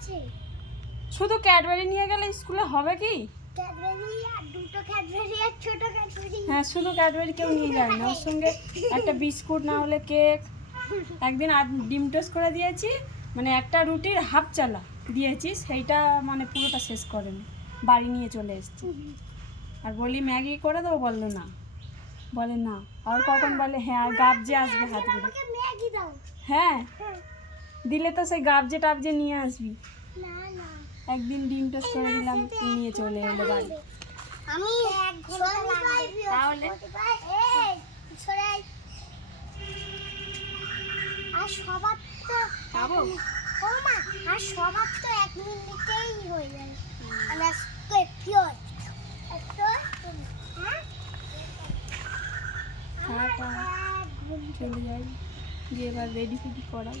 আছে? শুধু ক্যাডবেরি নিয়ে গেলে স্কুলে হবে কি? ক্যাডবেরি আর দুটো ক্যাডবেরি আর ছোট ক্যাডবেরি। হ্যাঁ শুধু ক্যাডবেরি কেউ নিয়ে যায় না। ওর সঙ্গে একটা বিস্কুট না হলে কেক। একদিন আর ডিম টোস্ট করে দিয়েছি মানে একটা রুটির হাফ চালা দিয়েছি সেইটা মানে পুরোটা শেষ করেনি। বাড়ি নিয়ে চলে এসেছি। আর বলি ম্যাগি করে দেবো বলল না। বলে না। আর কখন বলে হ্যাঁ আর গাবজে আসবে হাত ম্যাগি দাও। হ্যাঁ। দিলে তো সেই গাবজে টাবজে নিয়ে আসবি। একদিন ডিম টোস্ট করে দিলাম নিয়ে চলে এলো বাড়ি। আমি তাহলে? আর সবার তো? ও মা আর সবার তো এক মিনিটেই হয়ে যায়। আর পিওর একটু হ্যাঁ। এক চলে যাই দিয়ে এবার রেডি ফেডি করাই।